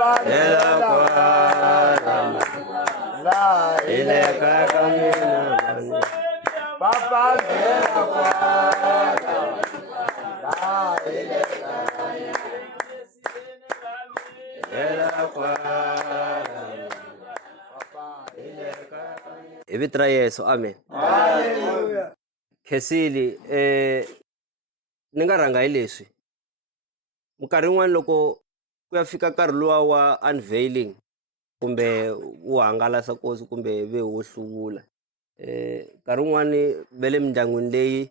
Hi vito ra Yesu, amen. Hallelujah. Khesili ni nga rhanga hi leswi. Minkarhi yin'wana loko ku ya fika nkarhi luwa wa unveiling kumbe wo hangalasa nkosi kumbe ve wo hluvula, nkarhi wun'wani va le mindyangwini leyi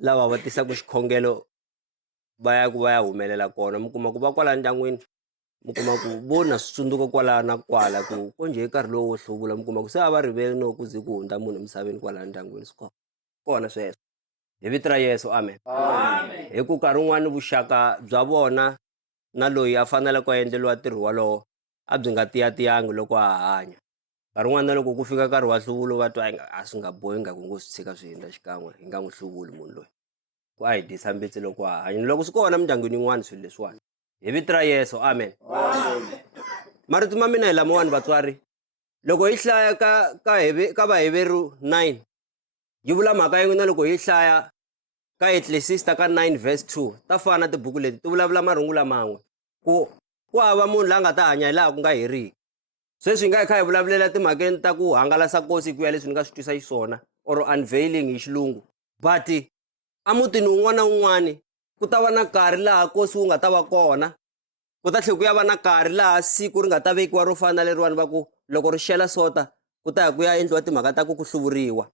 lava va tisaka xikhongelo va ya humelela kona, mi kuma ku va kwala ndyangwini mi kuma ku vo na switsundzuko kwala na kwala ku konje hi nkarhi lowu wo hluvula mi kuma ku se a va rivele no ku ze ku hundza munhu emisaveni kwala ndyangwini. Swi kona sweswo. Hi vito ra Yesu, amen. Amen. Hi ku nkarhi wun'wani vuxaka bya vona na loyi a faneleke a endleliwa ntirho walowo a byi nga tiyatiyangi loko a hanya. Nkarhi wun'wana na loko ku fika nkarhi wa nhluvulo va twa a swi nga bohi nga ku ngo swi tshika swi hindla xikan'we hi nga n'wi hluvuli munhu loyi, ku a hi disa mbitsi loko a hanya. Loko swi kona mindyangwini yin'wana swilo leswiwani. Hi vito ra Yesu, amen. Marito ma mina hi lamawani vatswari, loko hi hlaya ka Vaheveri 9 yi vula mhaka yin'we na loko hi hlaya ka Ecclesiastes ka 9 verse 2 ta fana na tibuku leti ti vulavula marungula man'we ku hava munhu la nga ta hanya hi laha ku nga heriki. Sweswi hi nga hi kha hi vulavulela timhakeni ta ku hangalasa nkosi ku ya leswi ni nga swi twisa xiswona or unveiling hi xilungu, but amutini wun'wana na wun'wani ku ta va na nkarhi laha nkosi wu nga ta va kona, ku ta tlhela ku ya va na nkarhi laha siku ri nga ta vekiwa ro fana na leriwani va ku loko ri xela sota ku ta ya ku ya endliwa timhaka ta ku hluvuriwa.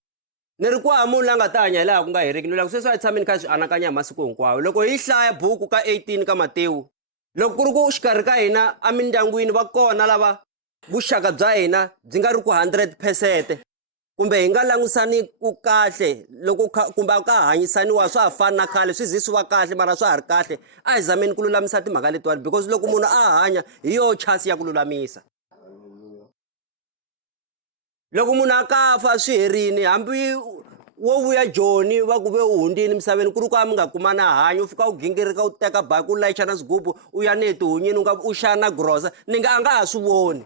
Ni ri ku hava munhu la nga ta hanya hi laha ku nga heriki. Ni loko sweswi a hi tshameni kha hi swi anakanya hi masiku hinkwawo. Loko hi hlaya buku ka 18 ka Matewu, loko ku ri ku xikarhi ka hina emindyangwini va kona lava vuxaka bya hina byi nga ri ku 100%, kumbe hi nga langutisani ku kahle loko kumbe a ka hanyisaniwa swa ha fani na khale, swi zi swi va kahle mara swa ha ri kahle. A hi zameni ku lulamisa timhaka letiwani because loko munhu a hanya hi yo chance ya ku lulamisa. Loko munhu a kafa swi herini, hambi wo vuya Joni va ku ve u hundzini misaveni ku ri ku a mi nga kumana hanya, u fika u gingirika u teka baki u layicha na swigubu u ya ni etihunyini u xava na grosa, ni nga a nga ha swi voni.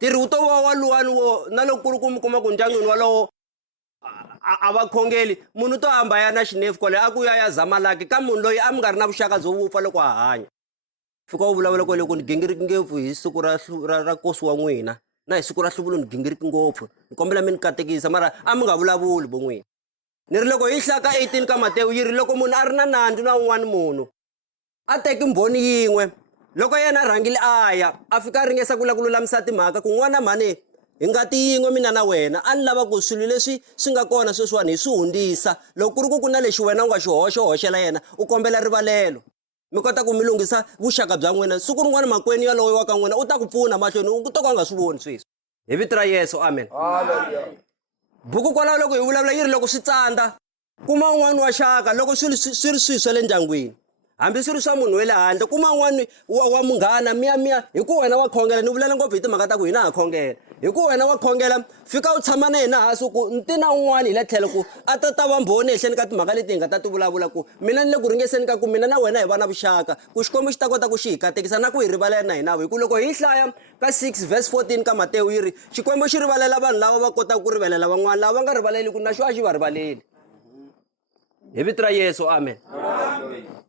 Ntirho wu to va waluwani wo, na loko ku ri ku mi kuma ku ndyangwini walowo a va khongeli, munhu to hamba ya na xinefu kwale a ku ya zamalaki ka munhu loyi a mi nga ri na vuxaka byo vupfa loko a hanya. Fika u vulavula kwale ku ni gingiriki ngopfu hi siku ra nkosi wa n'wina na hi siku ra nhluvulo ni gingiriki ngopfu, ni kombela mi ni katekisa mara a mi nga vulavuli vo n'wina. Ni ri loko hi hlaya ka 18 ka Matewu yi ri loko munhu a ri na nandzu na un'wana munhu a teki mbhoni yin'we, loko yena a rhangile a ya a fika a ringesa ku lava ku lulamisa timhaka ku n'wana mhani hi ngati yin'we mina na wena a ni lava ku swilo leswi swi nga kona sweswiwani hi swi hundzisa. Loko ku ri ku na lexi wena u nga xi hoxela yena u kombela rivalelo, mi kota ku mi lunghisa vuxaka bya n'wina. Siku rin'wana makwenu yaloye wa ka n'wina u ta ku pfuna mahlweni u to ka u nga swi voni sweswi. Hi vito ra Yesu, amen. Buku kwalaho loko hi vulavula yi ri loko swi tsandza kuma un'wana wa xaka, loko swi ri swilo swa le ndyangwini hambi swi ri swa munhu wa le handle, kuma un'wana wa munghana miya hi ku wena wa khongela. Ni vulela ngopfu hi timhaka ta ku hina ha khongela, hi ku wena wa khongela fika u tshama na hina hansi ku nti na un'wana hi le tlhelo ku a ta va mbhoni ehenhleni ka timhaka leti hi nga ta ti vulavula ku mina ni le ku ringeseni ka ku mina na wena hi va na vuxaka, ku xikwembu xi ta kota ku xi hi katekisa na ku hi rivalela na hina. Hi ku loko hi hlaya ka 6 verse 14 ka Matewu yi ri xikwembu xi rivalela vanhu lava va kotaka ku rivalela van'wana, lava va nga rivaleli ku na xo a xi va rivaleli. Hi vito ra Yesu, amen.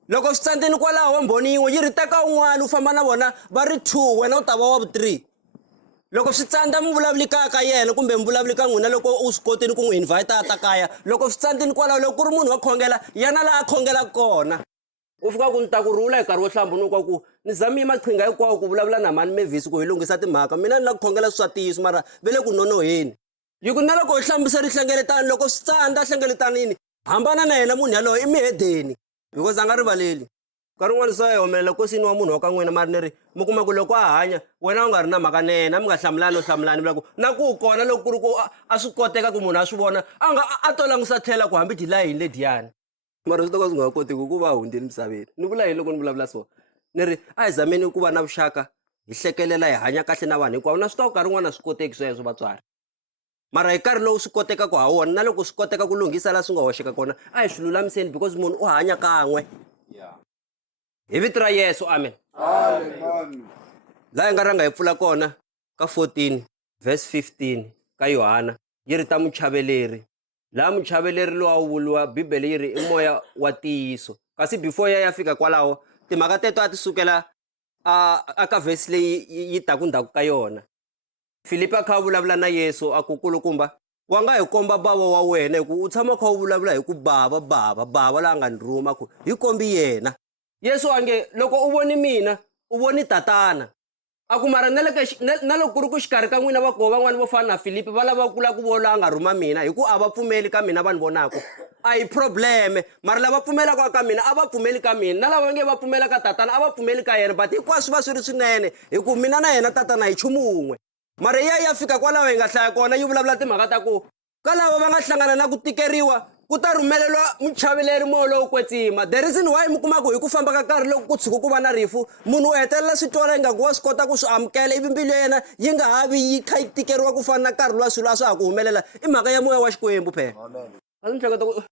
Loko swi tsandzeni kwalaho wa mbhoni yin'we yi ri teka un'wana u famba na vona va ri 2 wena u ta va wa vu 3. Loko swi tsandza mi vulavuli ka yena kumbe mi vulavuli ka n'wina loko u swi kotini ku n'wi invite a ta kaya, loko swi tsandzeni kwalaho loko ku ri munhu wa khongela yana laha a khongelaka kona. U fika ku ni ta ku rhula hi nkarhi wo hlambunuka ku ni zamile maqhinga hinkwawo ku vulavula na mani Mavis ku hi lunghisa timhaka, mina ni la ku khongela swi swa ntiyiso mara ve le ku nonoheni. Hi ku na loko hi hlambisa rihlengeletano loko swi tsandza hlengeletanini hambana na yena munhu yaloye i mihedeni because a nga rivaleli. Nkarhi wun'wani swa hi humelela nkosini wa munhu wa ka n'wina mari ni ri mi kuma ku loko a hanya wena u nga ri na mhaka na yena mi nga hlamulani no hlamulani vula ku na ku kona loko ku ri ku a swi koteka ku munhu a swi vona a to langutisa tlhela ku hambi dilayini lediyani mara swi to ka swi nga kotiki ku va hundzini misaveni. Ni vula yini loko ni vulavula so ni ri a hi zameni ku va na vuxaka hi hlekelela hi hanya kahle na vanhu hinkwavo, na swi ta ku nkarhi wun'wana a swi koteki sweswo vatswari mara hi nkarhi lowu swi kotekaka ha wona na loko swi koteka ku lunghisa laha swi nga hoxeka kona a hi swi lulamiseni because munhu u hanya kan'we. Hi vito ra Yesu, amen. Amen. laha hi nga rhanga hi pfula kona ka 14 verse 15 ka Yohana yi ri ta muchaveleri, laha muchaveleri lowu a wu vuriwa bibele yi ri i moya wa ntiyiso. Kasi before ya fika kwalaho timhaka teto a ti sukela aka vhesi leyi yi taku ndzhaku ka yona. Filipi a kha a vulavula na Yesu a ku kulukumba wa nga hi komba bava wa wena hi ku u tshama kha u vulavula hi ku bava laha nga ni rhuma ku hi kombi yena. Yesu a nge loko u voni mina u voni tatana. A ku mara na loko ku ri ku xikarhi ka n'wina va koho van'wani vo fana na Filipi va lava ku la ku vona a nga rhuma mina hi ku a va pfumeli ka mina va ni vonaku. A hi probleme mara lava pfumelaka ka mina a va pfumeli ka mina, na lava nge va pfumela ka tatana a va pfumeli ka yena, but hinkwaswo va swi ri swinene hi ku mina na yena tatana hi nchumu wun'we. Mara ya fika kwalaho hi nga hlaya kona yi vulavula timhaka ta ku ka lava va nga hlangana na ku tikeriwa ku ta rhumeleliwa muchaveleri moya lowu kwetsima. The reason why mi kumaku hi ku famba ka nkarhi loko ku tshuka ku va na rifu munhu u hetelela swi twala yi nga ku wa swi kota ku swi amukela ivi mbilu ya yena yi nga ha vi yi kha yi tikeriwa ku fana na nkarhi luwa swilo a swa ha ku humelela i mhaka ya moya wa xikwembu phela. A ni hleketa ku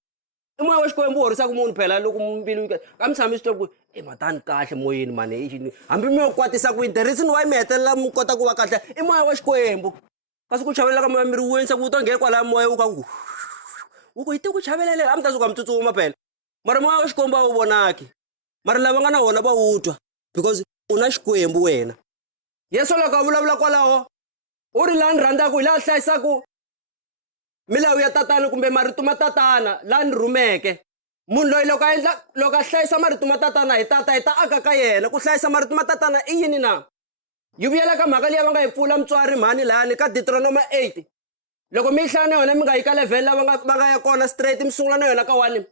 i moya wa xikwembu horisaka munhu phela loko mbilu yi ka mi tshami swi twa ku matani kahle moyeni mani hambi mi yo kwatisa ku yini the reason why mi hetelela mi kota ku va kahle i moya wa xikwembu. Kasi ku chavelela ka moya miri wu wenisa ku u ta nghena kwalaya moya wu ka ku u ku hi ti ku chavelele a mi ta suka mi tsutsuma phela mara moya wa xikwembu a wu vonaki mara lava nga na wona va wu twa because u na xikwembu wena. Yesu loko a vulavula kwalaho u ri laha ni rhandzaku hi laha hlayisaku milawu ya tatana kumbe marito ma tatana laha ni rhumeke. Munhu loyi loko a hlayisa marito ma tatana hi ta aka ka yena. Ku hlayisa marito ma tatana i yini na? Yi vuyela ka mhaka liya va nga hi pfula mutswari mhani lahani ka Deuteronomy 8 loko mi yi hlaya na yona mi nga yi ka level la va nga ya kona straight mi sungula na yona ka 1.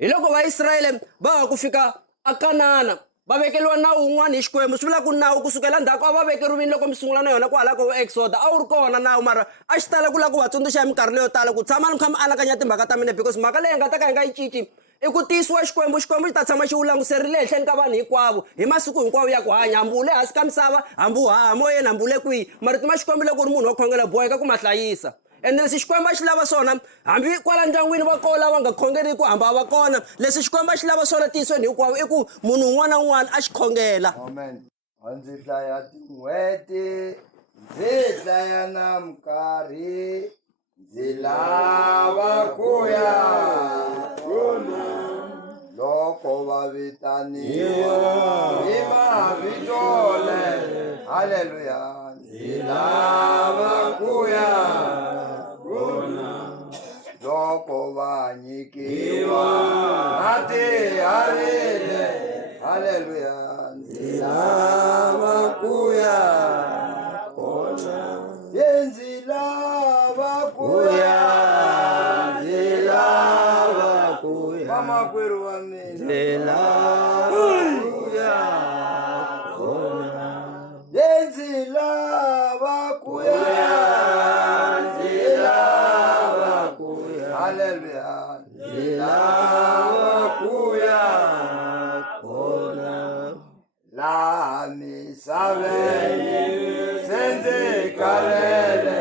Hi loko Vaisrayele va ha ku fika a Kanana va vekeliwa nawu wun'wana hi Xikwembu, swi vula ku nawu kusukela ndzhaku a va vekeriwile loko mi sungula na yona kwala ko Exoda a wu ri kona nawu mara a xi tala ku la ku va tsundzuxa hi minkarhi leyo tala ku tshama ni kha mi anakanya timhaka ta mina because mhaka leyi nga ta ka hi nga yi cinci i ku tiyisiwa Xikwembu xi ta tshama xi wu languserile ehenhleni ka vanhu hinkwavo hi masiku hinkwawo ya ku hanya hambi u le hansi ka misava hambi u haha moyeni hambi u le kwihi marito ma Xikwembu loko u ri munhu wo khongela boheka ku ma hlayisa. Ende leswi Xikwembu a xi lava swona hambi kwala ndyangwini va koho lava nga khongeriki hambi a va kona leswi Xikwembu a xi lava swona tiyisweni hinkwavo i ku munhu un'wana na un'wana a xi khongela. Amen. A ndzi hlaya tin'hweti ndzi hlaya na minkarhi ndzi lava ku ya kona loko va vitaniwa hi mavito lele haleluya ndzi lava ku ya kona loko va nyikiwa na tiharile haleluya ndzi lava ku ya kona ndzi lava ku ya ndzi lava ku ya vamakwerhu va mina ndzi lava ku ya kona ndzi lava ku ya ndzi lava ku ya haleluya ndzi lava ku ya kona laha misaveni senze karele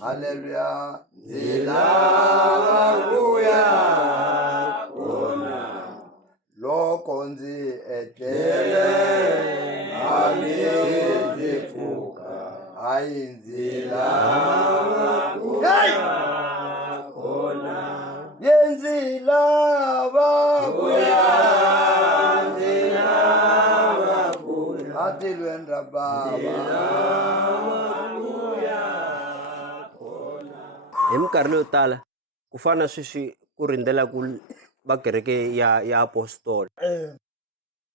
haleluya ndzi lava ku ya kona loko ndzi etlele hambi ndzi pfuka hayi ndzi lava ku ya kona ndzi lava ku ya ndzi lava ku ya atilweni ra baba Hi minkarhi leyo tala ku fana na sweswi ku rindzela ku va kereke ya apostoli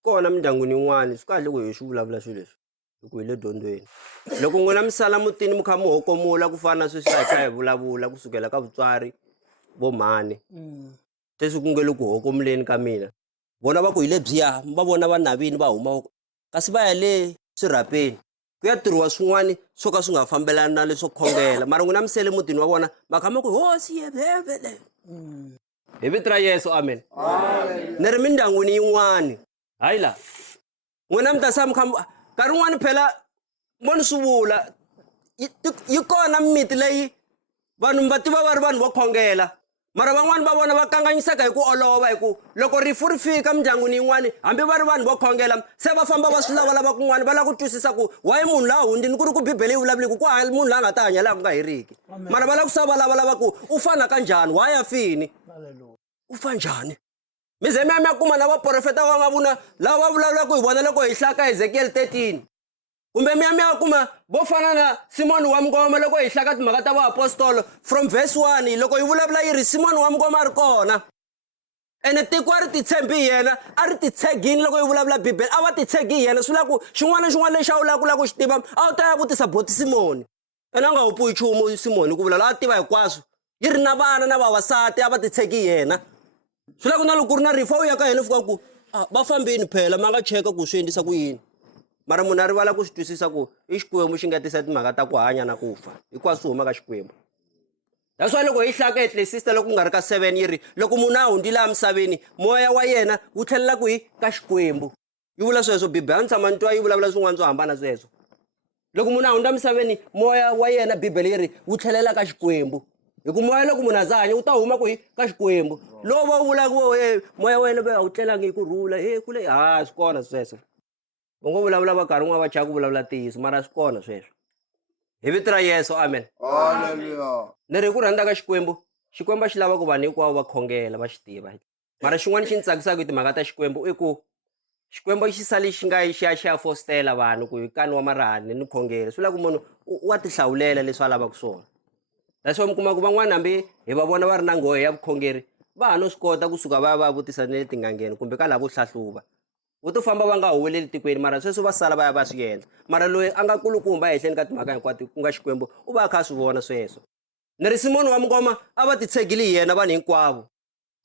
kona mindyangwini yin'wana swi kahle ku hi swi vulavula swilo leswi hi ku hi le dyondzweni. Loko n'wina mi sala mutini mi kha mi hokomula ku fana na sweswi hi kha hi vulavula kusukela ka vutswari vo mhani sweswi ku nge le ku hokomuleni ka mina vona va ku hi lebyiya va vona va navini va huma kasi va ya le swirhapeni ku ya tirhiwa swin'wana swo ka swi nga fambelani na leswo khongela mara n'wina mi sele mutini wa vona va khama ku hosi yevhevele hi vito ra Yesu amen. Ni ri mindyangwini yin'wani hayi la n'wina mi ta sa mi kha nkarhi wun'wani phela mo ni swi vula yi kona mimiti leyi vanhu va tiva va ri vanhu vo khongela mara van'wani va vona va kanganyiseka hi ku olova hi ku loko rifu ri fika mindyangwini yin'wani hambi va ri vanhu vo khongela se va famba va swi lavalava kun'wana va lava ku twisisa ku why munhu laha hundini ku ri ku bibele yi vulavuleki ku munhu laha nga ta hanya laha ku nga heriki mara va lava ku sa va lavalava ku u fana ka njhani why a fini u fa njhani mi ze mi ya mi ya kuma na vaprofeta va mavuna lava va vulavulaka hi vona loko hi hlaka Ezekiel 13 kumbe mi ya kuma vo fana na Simon wa Mngoma loko hi hlaka timhaka ta vaapostolo from verse 1 loko hi vulavula yi ri Simon wa Mngoma a ri kona ene tiko a ri titshembi hi yena a ri titshegini loko hi vulavula bibele a va titshegi hi yena swi vula ku xin'wana na xin'wana lexi a wu lava ku xi tiva a wu ta ya vutisa boti Simoni ene a nga wu puhi nchumu Simoni ku vulavula a tiva hinkwaswo yi ri na vana na vavasati a va titshegi hi yena swi vula ku na loko ku ri na rifa u ya ka yena fika ku va fambini phela ma nga cheka ku swi endlisa ku yini mara munhu a rivala ku swi twisisa ku i xikwembu xi nga tisa timhaka ta ku hanya na ku fa hinkwaswo swi huma ka xikwembu that's why loko hi hlaka Ecclesiastes loko ku nga ri ka 7 yi ri loko munhu a hundile emisaveni moya wa yena wu tlhelela kwihi ka xikwembu yi vula sweswo bibele a ni tshama ni twa yi vulavula swin'wana swo hambana sweswo loko munhu a hundza emisaveni moya wa yena bibele yi ri wu tlhelela ka xikwembu hi ku moya loko munhu a za hanya wu ta huma kwihi ka xikwembu lowu va wu vulaka vo moya wa wena a wu tlelangi hi ku rhula kule swi kona sweswo u ngo vulavula va karhi n'wana va chaka ku vulavula ntiyiso mara swi kona sweswo hi vito ra Yesu amen Hallelujah. ni ri hi ku rhandza ka xikwembu xikwembu a xi lava ku vanhu hinkwavo va khongela va xi tiva mara xin'wana xi ni tsakisaka hi timhaka ta xikwembu i ku xikwembu xi sale xi nga xi ya fostela vanhu ku hi kani wa marihani ni khongela swi vula ku munhu wa tihlawulela leswi a lavaka swona leswo mi kuma ku van'wana hambi hi va vona va ri na nghohe ya vukhongeri va ha no swi kota kusuka va ya va ya vutisa ne le tingangeni kumbe ka lava vo hlahluva vo to famba va nga huweleli tikweni mara sweswo va sala va ya va swi endla mara loyi a nga kulukumba ehenhleni ka timhaka hinkwato ku nga xikwembu u va a kha a swi vona sweswo ni ri Simoni wa Mngoma a va titshegile hi yena vanhu hinkwavo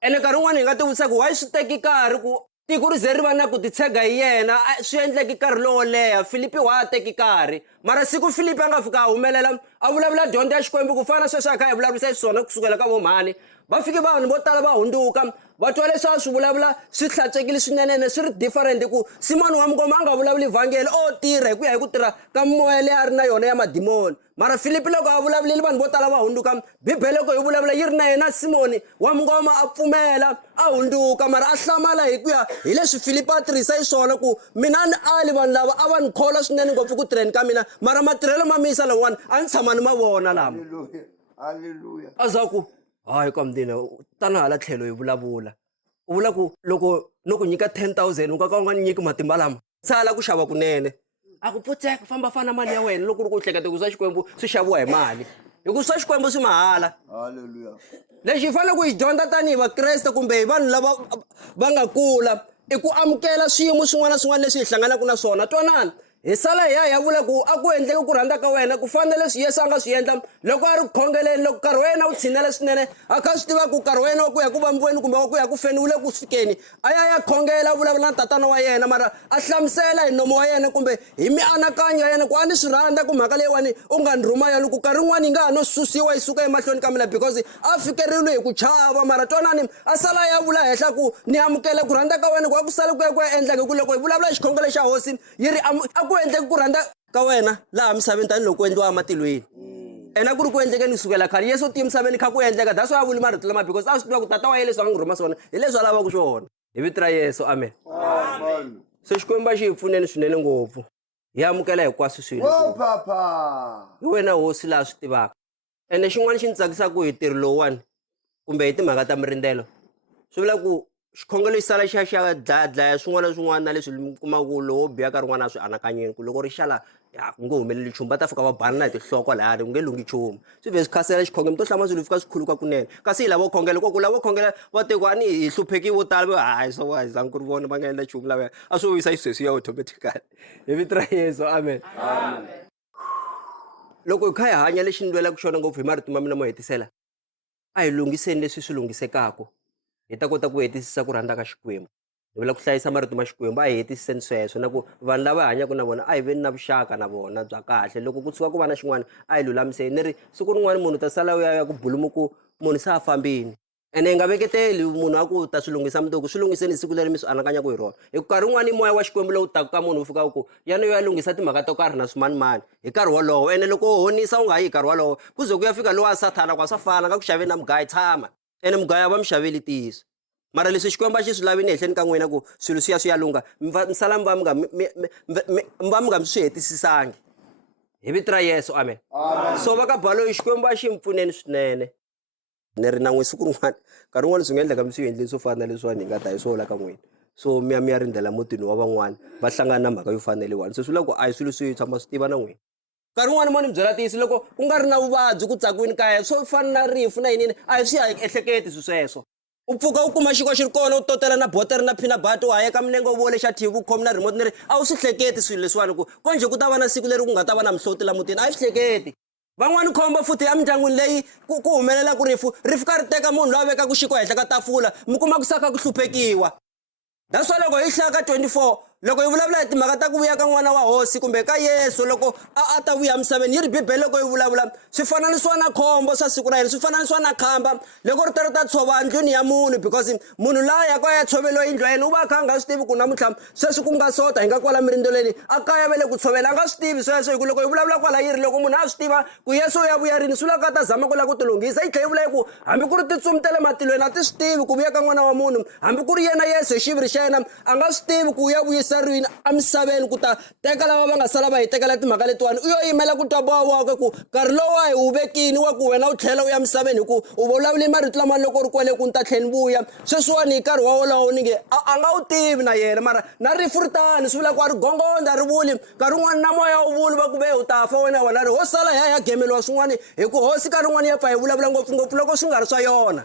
ene nkarhi wun'wana hi nga ti vutisa ku why swi teki nkarhi ku tiko ri ze ri va na ku titshega hi yena swi endleki nkarhi lowo leha Filipi wa ha teki nkarhi mara siku Filipi a nga fika a humelela a vulavula dyondzo ya xikwembu ku fana sweswo a kha hi vulavurisa xiswona kusukela ka vo mhani va fike vanhu vo tala va hundzuka va twa leswi a swi vulavula swi hlantswekile swinenene swi ri different ku Simoni wa Mngoma a nga vulavuli vhangeli o tirha hi ku ya hi ku tirha ka moya leyi a ri na yona ya madimoni mara Filipi loko a vulavulile vanhu vo tala va hundzuka bibele loko hi vulavula yi ri na yena Simoni wa Mngoma a pfumela a hundzuka mara a hlamala hi ku ya hi leswi Filipi a tirhisa hi swona ku mina ni ali vanhu lava a va ni khola swinene ngopfu ku tirheni ka mina mara matirhelo ma mi yisa lawani a ni tshama ni ma vona lama Hallelujah. Hallelujah. a za ku hayi ka mdina tana hala tlhelo hi vulavula u vula ku loko no ku nyika 10,000 u nga ni nyiki matimba lama sala ku xava kunene a ku pfutseka famba fana mali ya wena loko ri ku hleketa ku swa xikwembu swi xaviwa hi mali hi ku swa xikwembu swi mahala Hallelujah. lexi hi fanele ku hi dyondza tanihi vakreste kumbe hi vanhu lava va nga kula i ku amukela swiyimo swin'wana na swin'wana leswi hi hlanganaka na swona twanana hi sala hi ya vula ku a ku endleki ku rhandza ka wena ku fana leswi Yesu a nga swi endla loko a ri khongeleni loko nkarhi wa yena wu tshinele swinene a kha swi tiva ku nkarhi wa yena wa ku ya ku vambiweni kumbe wa ku ya ku feni wu le ku fikeni a ya khongela a vulavula na tatana wa yena mara a hlamusela hi nomo wa yena kumbe hi mianakanyo ya yena ku a ni swi rhandza ku mhaka leyiwani u nga ni rhuma yona ku nkarhi wun'wani yi nga ha no susiwa yi suka emahlweni ka mina because a fikeriwile hi ku chava mara twanani a sala ya vula henhla ku ni amukela ku rhandza ka wena ku a ku sale ku ya ku ya endlaka hi ku loko hi vulavula xikhongelo xa hosi yi ri a ku endleki ku rhandza ka wena laha misaveni tanihiloko ku endliwa ematilweni ena ku ri ku endlekeni kusukela khale Yesu ti misaveni kha ku endleka that's why a vuli marito lama because a swi tiva ku tata wa ye leswi a nga rhuma swona hi leswi a lavaka swona hi vito ra Yesu amen Amen. se xikwembu a xi hi pfuneni swinene ngopfu hi amukela hinkwaswo swilo Oh, Papa. hi wena hosi laha swi tivaka ene xin'wana xi ni tsakisaka hi ntirho lowuwani kumbe hi timhaka ta mirindzelo swi vula ku xikhongelo xi sala xi ya xi ya dlayadlaya swin'wana na swin'wana na leswi mi kumaka ku lowo biha ka rin'wana a swi anakanyeni ku loko ri xala ya ku nge humeleli nchumu va ta fika va bana na hi tinhloko lahani ku nge lunghi nchumu swi vhe swi khasela xikhongelo mi to hlama swilo fika swi khuluka kunene kasi hi lavo khongela koku lavo khongela va teku a ni hi hlupheki vo tala hayi so hi zangi ku ri vona va nga endla nchumu lavaya a swo wisa xisweswi ya automatically hi vito ra Yesu amen loko hi kha hi hanya lexi ni lwelaka xona ngopfu hi marito ma mina mo hetisela a hi lunghiseni leswi swi lunghisekaka hi ta kota ku hetisisa ku rhandza ka xikwembu hi vula ku hlayisa marito ma xikwembu a hi hetisiseni sweswo na ku vanhu lava hanyaka na vona a hi veni na vuxaka na vona bya kahle loko ku tshuka ku va na xin'wana a hi lulamiseni ni ri siku rin'wana munhu ta sala u ya ku bulumu ku munhu se a fambini ene hi nga veketeli munhu a ku ta swi lunghisa mundzuku swi lunghiseni hi siku leri mi swi anakanyaka hi rona hi ku nkarhi wun'wana i moya wa xikwembu lowu taka ka munhu wu fikaka ku yana yo ya lunghisa timhaka to karhi na swimanimani hi nkarhi wolowo ene loko u honisa u nga yi hi nkarhi wolowo ku ze ku ya fika lowa sathana kwa swa fana nga ku xaveni na mugayi tshama ene mugaya va mi xaveli ntiyiso mara leswi xikwembu a xi swi lavini ehenhleni ka n'wina ku swilo swi ya swi ya lunga mi sala mi va mi nga mi swi hetisisangi hi vito ra Yesu amen so va ka Baloyi xikwembu a xi mi pfuneni swinene ni ri na n'wi siku rin'wana nkarhi wun'wani swi nga endleka mi swi endleni swo fana na leswiwani hi nga ta hi swola ka n'wina so mi ya rindzela mutini wa van'wani va hlangana na mhaka yo faneleyiwani so swi vula ku a hi swilo swi tshama swi tiva na n'wina nkarhi wun'wani mo ni byela tiyisi loko ku nga ri na vuvabyi ku tsakiwini kaya swo fana na rifu na yinini a hi swi ya ehleketi swi sweswo u pfuka u kuma xiko xi ri kona u totela na botere na phina bata u hayeka milenge u vole xa TV u khomi na remote ni ri a wu swi hleketi swilo leswiwani ku konje ku ta va na siku leri ku nga ta va na mihloti la mutini a hi swi hleketi van'wani khombo futhi emindyangwini leyi ku humelela ku rifu ka ri teka munhu loyi a vekaka xiko henhla ka tafula mi kuma ku saka ku hluphekiwa that's why loko hi hlaya ka 24 loko hi vulavula hi timhaka ta ku vuya ka n'wana wa hosi kumbe ka Yesu loko a ta vuya misaveni yi ri bibele loko hi vulavula swi fananisiwa na khombo swa siku ra yena swi fananisiwa na khamba loko ri ta tshova ndlwini ya munhu because munhu laha ya kaya tshoveliwa yindlu ya yena u va a kha a nga swi tivi ku namuntlha sweswi ku nga sota hi nga kwala mirindzolweni a kaya va le ku tshovela a nga swi tivi sweswo hi ku loko hi vulavula kwala yi ri loko munhu a swi tiva ku Yesu u ya vuya rini swi lava ka ta zama ku lava ku ti lunghisa yi tlhela yi vula yi ku hambi ku ri titsumi ta le matilweni a ti swi tivi ku vuya ka n'wana wa munhu hambi ku ri yena Yesu hi xiviri xa yena a nga swi tivi ku u ya vuyiseriwini amisaveni ku ta teka lava va nga sala va hi tekela timhaka letiwani u yo yimela ku twa boha wakwe ku nkarhi lowu a hi wu vekini wa ku wena u tlhela u ya misaveni hi ku u vulavule marito lamani loko u ri kwele ku ni ta tlhela ni vuya sweswiwani hi nkarhi wa wolowo ni nge a nga wu tivi na yena mara na rifu ri tani swi vula ku a ri gongonda a ri vuli nkarhi wun'wani na moya wu vuli va ku ve u ta fa wena wena ri ho sala hi ya gemeliwa swin'wani hi ku hosi nkarhi wun'wani ya pfa hi vulavula ngopfungopfu loko swi nga ri swa yona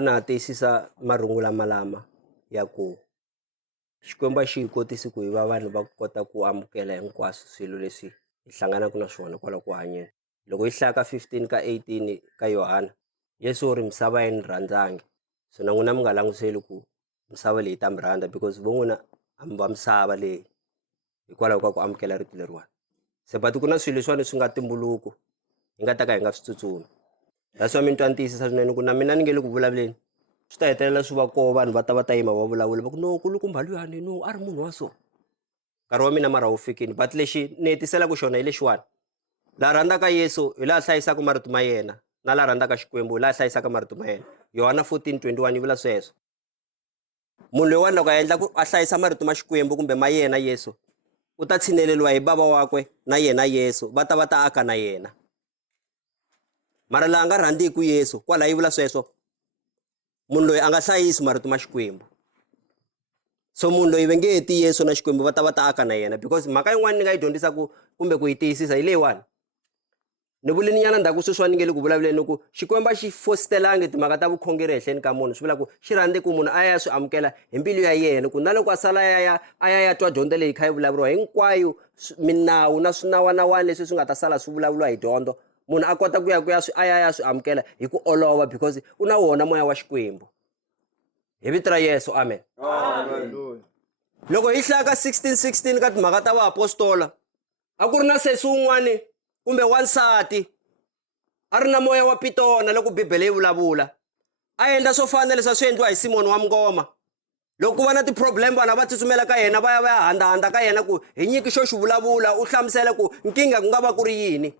ana tiyisisa marungula malama ya ku xikwembu xi hi kotisi ku hi va vanhu va kota ku amukela hinkwaswo swilo leswi hi hlanganaka na swona kwala ku hanyeni loko hi hlaya ka 15 ka 18 ka Yohana Yesu u ri misava yi ni rhandzangi so na n'wina mi nga langutiseli ku misava leyi ta mi rhandza because vo n'wina a mi va misava leyi hikwalaho ka ku amukela rito leriwani se but ku na swilo leswiwani swi nga tumbuluko hi nga ta ka hi nga swi tsutsumi that's why mi twa ni tiyisisa swinene ku na mina ni nge le ku vulavuleni swi ta hetelela swi va koho vanhu va ta yima va vulavula va ku no kulukumba luyani no a ri munhu wa so nkarhi wa mina mara wu fikini but lexi ni hetiselaka xona hi lexiwani laha rhandzaka Yesu hi laha hlayisaka marito ma yena na laha rhandzaka xikwembu hi laha hlayisaka marito ma yena Yohana 14:21 yi vula sweswo munhu loyiwani loko a endla ku a hlayisa marito ma xikwembu kumbe ma yena Yesu u ta tshineleliwa hi bava wakwe na yena Yesu va ta aka na yena mara laha a nga rhandziku Yesu kwala yi vula sweswo munhu loyi a nga hlayisi marito ma xikwembu so munhu loyi va nge heti Yesu na xikwembu va ta aka na yena because mhaka yin'wana ni nga yi dyondzisa kumbe ku yi tiyisisa hi leyiwani ni vule ni nyana ndhaku sweswiwani ni nge le ku vulavuleni ku xikwembu a xi fositelangi timhaka ta vukhongeri ehenhleni ka munhu swi vula ku xi rhandze ku munhu a ya swi amukela hi mbilu ya yena ku na loko a sala a ya twa dyondzo leyi kha yi vulavuriwa hinkwayo minawu na swinawanawani leswi swi nga ta sala swi vulavuliwa hi dyondzo munhu a kota ku ya swi amukela hi ku olova because u na wona moya wa xikwembu hi vito ra Yesu amen loko hi hlaya ka 16:16 ka timhaka ta vaapostola a ku ri na sesi wun'wani kumbe wansati a ri na moya wa pitona loko bibele yi vulavula a endla swo fana leswi swi endliwa hi Simon wa Mngoma. Loko ku va na ti-problem vana va tsutsumela ka yena va ya handahanda ka yena ku hi nyiki xo xi vulavula u hlamusela ku nkingha ku nga va ku ri yini.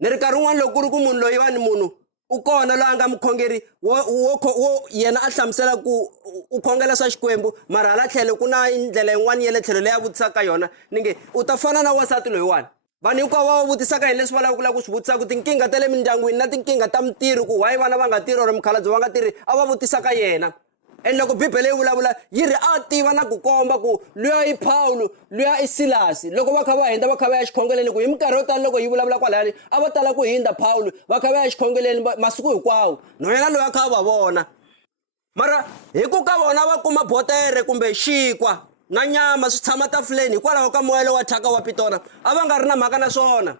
Ni ri nkarhi wun'wana loko ku ri ku munhu loyi va ni munhu u kona loyi a nga mukhongeri wo yena a hlamusela ku u khongela swa Xikwembu mara hala tlhelo ku na ndlela yin'wana ya le tlhelo leyi a vutisaka yona ni nge u ta fana na wasati loyiwani. Vanhu hinkwavo va vutisaka hi leswi va lavaka ku swi vutisa ku tinkingha ta le mindyangwini na tinkingha ta mintirho ku why vana va nga tirhi or mukhalabye va nga tirhi a va vutisaka yena. And loko Bibele yi vulavula yi ri a tiva na ku komba ku luya i Paulo luya i Silasi loko va kha va hindza va kha va ya xikhongeleni ku hi minkarhi yo tala loko yi vulavula kwalani a va tala ku hindza Paulo va kha va ya xikhongeleni masiku hinkwawo no yena loyi a kha va vona. Mara hi ku ka vona va kuma botere kumbe xinkwa na nyama swi tshama tafuleni hikwalaho ka moya wa thyaka wa pitona a va nga ri na mhaka na swona.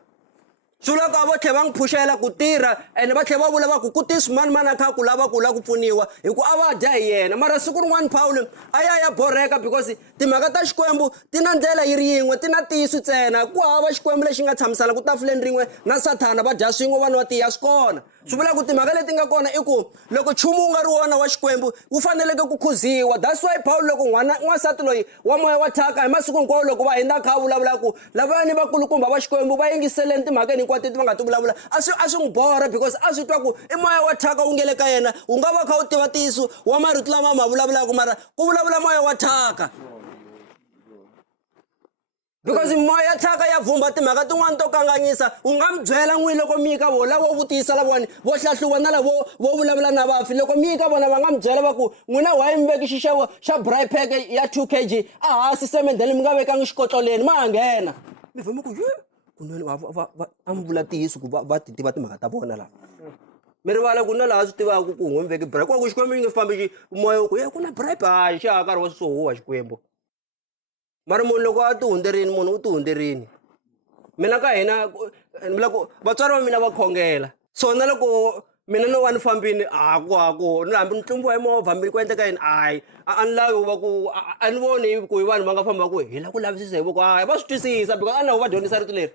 Swi vula ku vo tlhela va n'wi phuxela ku tirha and va tlhela va vula va ku ku tisi mani a kha ku lava ku pfuniwa hi ku a va dya hi yena. Mara siku rin'wana Paulo a ya borheka because timhaka ta Xikwembu ti na ndlela yi ri yin'we ti na tisu ntsena ku hava Xikwembu lexi nga tshamisana ku tafuleni rin'we na Sathana va dya swin'we vanhu va tiya swi kona. Swi vula ku timhaka leti nga kona i ku loko nchumu wu nga ri wona wa Xikwembu wu faneleke ku khuziwa. That's why Paulo loko n'wansati loyi wa moya wa thyaka hi masiku hinkwawo loko va hindza kha vulavula ku lavayani vakulukumba va Xikwembu va yingiseleni timhaka hinkwato leti va nga ti vulavula a swi n'wi borha because a swi twa ku i moya wa thyaka wu nge le ka yena wu nga va kha wu tiva tisu wa marito lama ma vulavulaka mara ku vulavula moya wa thyaka. Because moya ya thyaka ya vhumba timhaka tin'wana to kanganyisa u nga mi byela n'wini loko mi ka vona lavo vutisa lavawani vo hlahluva na lavo vo vulavula na vafi loko mi ka vona va nga mi byela va ku n'wina why mi veki xixevo xa braai pack ya 2 kg a hansi semendeni mi nga vekangi xikotloleni ma ha nghena mi vhema ku kunene a mi vula tiyiso ku va ti tiva timhaka ta vona lava mi rivala ku na laha swi tivaka ku n'we mi veki braai ku Xikwembu yi nge fambi moya ku ku na braai hayi xa ha nkarhi wa swisohuwa Xikwembu. Mara munhu loko a ti hunderini munhu u ti hunderini. Mina ka hina loko vatswari va mina va khongela so na loko mina no va ni fambini haku ni hambi ni tlumbiwa hi movha hambi ku endleka yini a ni lavi va ku a ni voni ku hi vanhu va nga famba ku hi la ku lavisisa hi voko va swi twisisa because a ni lavo va dyondzisa rito leri.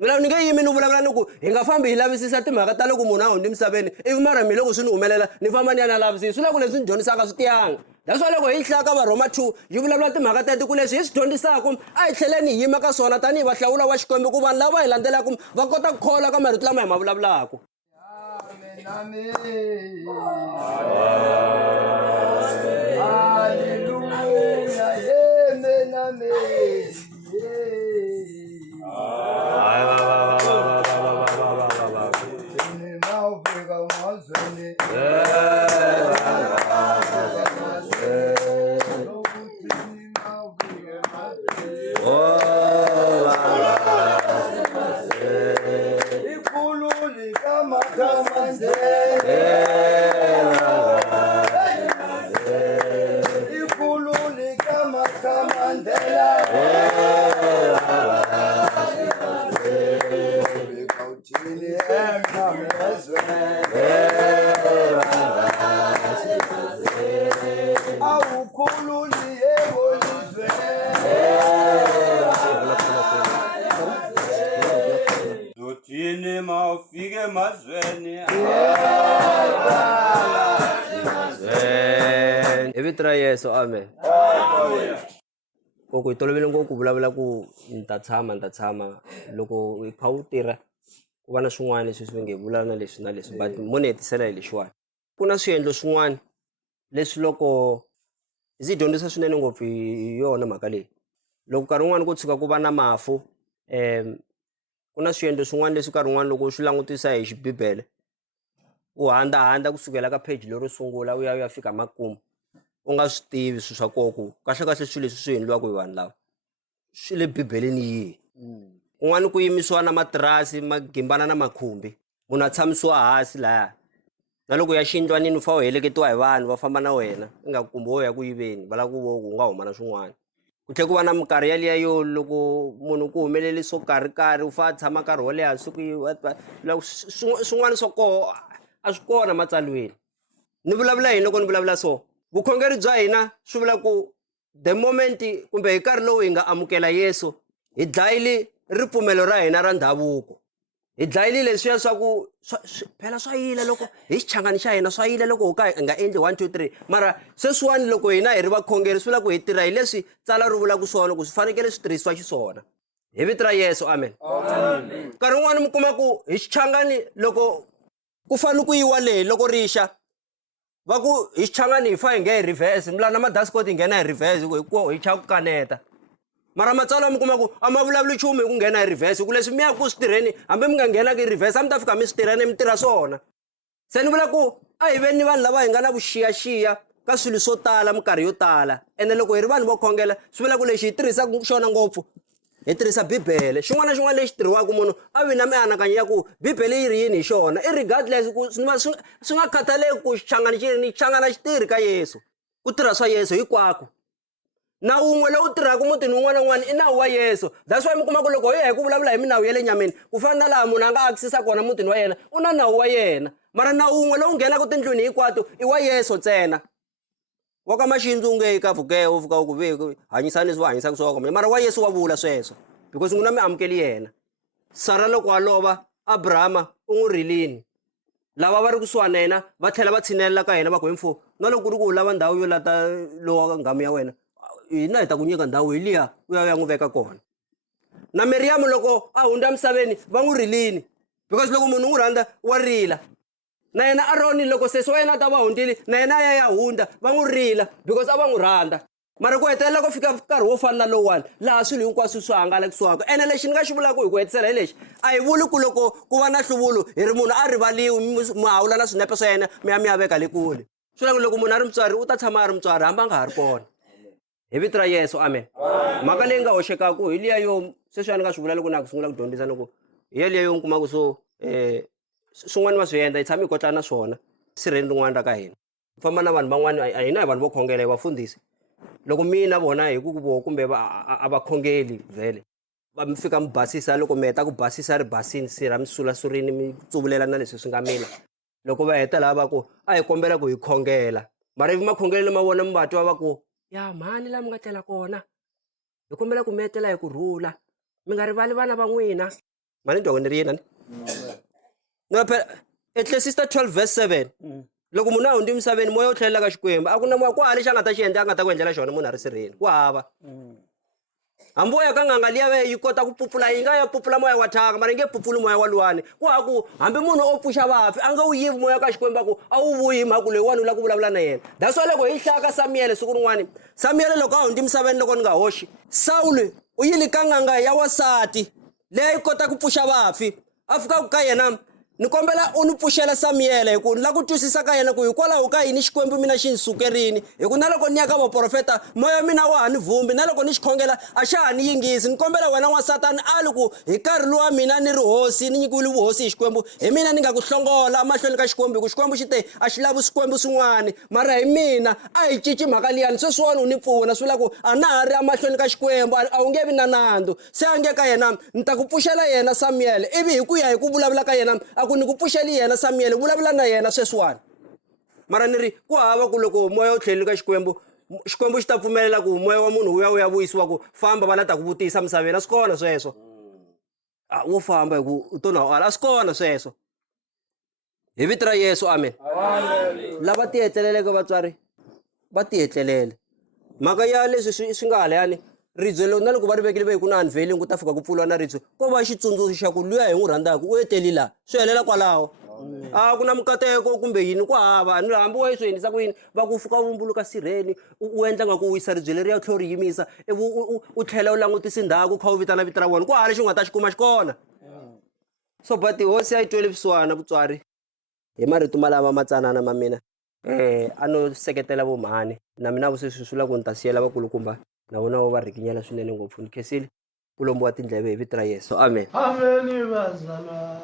Ni nge yimi ni vulavula ni ku hi nga fambi hi lavisisa timhaka ta loko munhu a hundzi misaveni ivi mara mi loko swi ni humelela ni famba ni ya na lavisisa swi la ku leswi ni dyondzisaka swi tiyanga. That's why loko hi hlaya ka Varoma 2 yi vulavula timhaka teti ku leswi hi swi dyondzisaka a hi tlheleni hi yima ka swona tanihi vahlawula wa Xikwembu ku vanhu lava hi landzelaka va kota ku khola ka marito lama hi ma vulavulaka. Amen. Hallelujah. Amen. Amen. Evitra Yesu amen. Koko hi tolovele ngopfu vulavula ku ni ta tshama loko hi kha u tirha ku va na swin'wana leswi swi nge vulavula leswi na leswi but mo ni hetisela hi lexiwani. Ku na swiendlo swin'wana leswi loko hi ndzi dyondzisa swinene ngopfu hi yona mhaka leyi. Loko nkarhi wun'wana ku tshuka ku va na mafu ku na swiendlo swin'wana leswi nkarhi wun'wana loko swi langutisa hi xibibele u handahanda kusukela ka page lero sungula u ya fika makumu u nga swi tivi swilo swa koku kahle swilo leswi swi endliwaka hi vanhu lava swi le bibeleni yihi. Kun'wana ku yimisiwa na matirasi magimbana na makhumbi munhu a tshamisiwa hansi laya na loko ya xindlwanini u fa u heleketiwa hi vanhu va famba na wena i nga kumbe wo ya ku yiveni va lava ku nga huma na swin'wana. Ku tlhela ku va na minkarhi yaliya yo loko munhu ku humelele swo karhi u fa tshama nkarhi wo leha swin'wana swa koho a swi kona matsalweni. Ni vulavula yini loko ni vulavula so vukhongeri bya hina swi vula ku the moment kumbe hi nkarhi lowu hi nga amukela Yesu hi dlayile ripfumelo ra hina ra ndhavuko hi dlayile leswiya swa ku phela swa yila loko hi xichangani xa hina swa yila loko hi nga endli 1 2 3 mara sweswiwani loko hina hi ri vakhongeri swi vula ku hi tirha hi leswi tsala ri vulaka swona ku swi fanekele swi tirhisiwa xiswona hi vito ra Yesu amen nkarhi wun'wani mi kuma ku hi xichangani loko ku fanele ku yiwa leyi loko rixa va ku hi xichangani hi fa hi nge hi reverse milana madasikoti hi nghena hi reverse hi cha ku kaneta mara matsalwa mi kuma ku a ma vulavuli nchumu hi ku nghena hi reverse ku leswi mi ya ku swi tirheni hambi mi nga nghenaka hi reverse a mi ta fika mi swi tirheni mi tirha swona se ni vula ku a hi veni vanhu lava hi nga na vuxiyaxiya ka swilo swo tala minkarhi yo tala ene loko hi ri vanhu vo khongela swi vula ku lexi hi tirhisaka xona ngopfu hi tirhisa bibele xin'wana na xin'wana lexi tirhiwaka munhu a vi na mianakanyo ya ku bibele yi ri yini hi xona i regardless ku swi nga khataleki ku xichangani xi rini xichangana xi tirhi ka Yesu ku tirha swa Yesu hinkwako na wun'we lowu tirhaka mutini wun'wana na wun'wana i nawu wa Yesu that's why mi kuma ku loko hi ku vulavula hi minawu ya le nyameni ku fana na laha munhu a nga akisisa kona mutini wa yena u na nawu wa yena mara nawu wun'we lowu nghenaka tindlwini hinkwato i wa Yesu ntsena wa ka maxindzu nge ka pfuke u fika ku ve hanyisani swi va hanyisaka swona mara wa Yesu wa vula sweswo because n'wina mi amukeli yena Sara loko a lova Abrahama u n'wi rilini lava va ri kusuhana na yena va tlhela va tshinelela ka yena va ku hi mfo na loko ku ri ku u lava ndhawu yo lata lowa ngamu ya wena hina hi ta ku nyika ndhawu hi liya u ya n'wi veka kona na Miriam loko a hundza misaveni va n'wi rilini because loko munhu u n'wi rhandza wa rila na yena Aroni loko sesi wa yena a ta va hundzile na yena a ya hundza va n'wi rila because a va n'wi rhandza mara ku hetelela ku fika nkarhi wo fana na lowani laha swilo hinkwaswo swi hangalakisiwaka ene lexi ni nga xi vulaka hi ku hetisela hi lexi a hi vuli ku loko ku va na nhluvulo hi ri munhu a rivaliwi mi hawula na swinepe swa yena mi ya veka le kule swi vula ku loko munhu a ri mutswari u ta tshama a ri mutswari hambi a nga ha ri kona hi vito ra Yesu amen mhaka leyi nga hoxekaku hi liya yo sweswiya ni nga swi vula loko na ku sungula ku dyondzisa ni ku hi liya yo ni kumaka so swin'wana va swi endla hi tshama hi kotlana na swona sirheni rin'wana ra ka hina ku famba na vanhu van'wana a hina hi vanhu vo khongela hi vafundhisi loko mina vona hi ku vo kumbe a vakhongeli vhele va mi fika mi basisa loko mi heta ku basisa ri basini sirha mi sulasurini mi tsuvulela na leswi swi nga mila loko va heta laha va ku a hi kombela ku hi khongela mara ivi makhongelelo ma vona mi va twa va ku ya mhani laha mi nga tlela kona hi kombela ku mi etlela hi kurhula mi nga rivali vana va n'wina mani twa ku ni ri yini no phela Ecclesiastes 12 verse 7 loko munhu a hundzi misaveni moya u tlhelela ka Xikwembu a ku na moya ku hava lexi a nga ta xi endla a nga ta ku endlela xona munhu a ri sirheni ku hava hambi wo ya ka nganga liya ve yi kota ku pfupfula yi nga ya pfupfula moya wa thyaka mara yi nge pfupfuli moya wa luwani ku hava ku hambi munhu o pfuxa vafi a nga wu yivi moya ka Xikwembu a ku a wu vuyi mhaku leyiwani u lava ku vulavula na yena that's why loko hi hlaya ka Samuele siku rin'wani Samuele loko a hundzi misaveni loko ni nga hoxi Sawule u yile ka nganga ya wasati leyi kota ku pfuxa vafi a fika ka yena ni kombela u ni pfuxela Samuele hi ku ni la ku twisisa ka yena ku hikwalaho ka yini Xikwembu mina xi ni sukerini hi ku na loko ni ya ka vaprofeta moya mina wa ha ni vhumbi na loko ni xi khongela a xa ha ni yingisi ni kombela wena n'wasatani a li ku hi nkarhi luwa mina ni ri hosi ni nyikiwile vuhosi hi Xikwembu hi mina ni nga ku hlongola mahlweni ka Xikwembu hi ku Xikwembu xi te a xi lavi swikwembu swin'wana mara hi mina a hi cinci mhaka liyani sweswiwani u ni pfuna swi vula ku a na ha ri emahlweni ka Xikwembu a wu nge vi na nandzu se a nge ka yena ni ta ku pfuxela yena Samuele ivi hi ku ya hi ku vulavula ka yena ku ni ku pfuxeli yena Samuele vulavula na yena sweswiwani mara ni ri ku hava ku loko moya u tlheleli ka Xikwembu xi ta pfumelela ku moya wa munhu wu ya vuyisiwa ku famba va la ta ku vutisa misaveni a swi kona sweswo wo famba hi ku u to na a swi kona sweswo hi vito ra Yesu amen lava ti hetleleleke vatswari va ti hetlelele mhaka ya leswi swi nga halayani ribye na loko va ri vekile ve hi ku na unveiling ku ta fika ku pfuriwa na ribye ko va xitsundzuxo xa ku luya hi n'wi rhandzaka u eteli laha swi helela kwalaho a ku na mikateko kumbe yini ku hava hambi wa yi swi endlisa ku yini va ku fika vumbuluka sirheni u endla nga ku u wisa ribye leriya u tlhela u ri yimisa ivi u tlhela u langutisi ndhaku u kha u vitana vito ra vona ku hava lexi u nga ta xi kuma xi kona so but hosi a yi twele vusiwana vutswari hi marito malama matsanana ma mina a no seketela vomhani na mina sweswi swi vula ku ni ta siyela vakulukumba na vona vo va rikinyela swinene ngopfu ni khensile ku lombiwa tindleve hi vito ra Yesu amen Amen bazalwa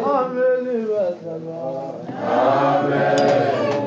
Amen bazalwa Amen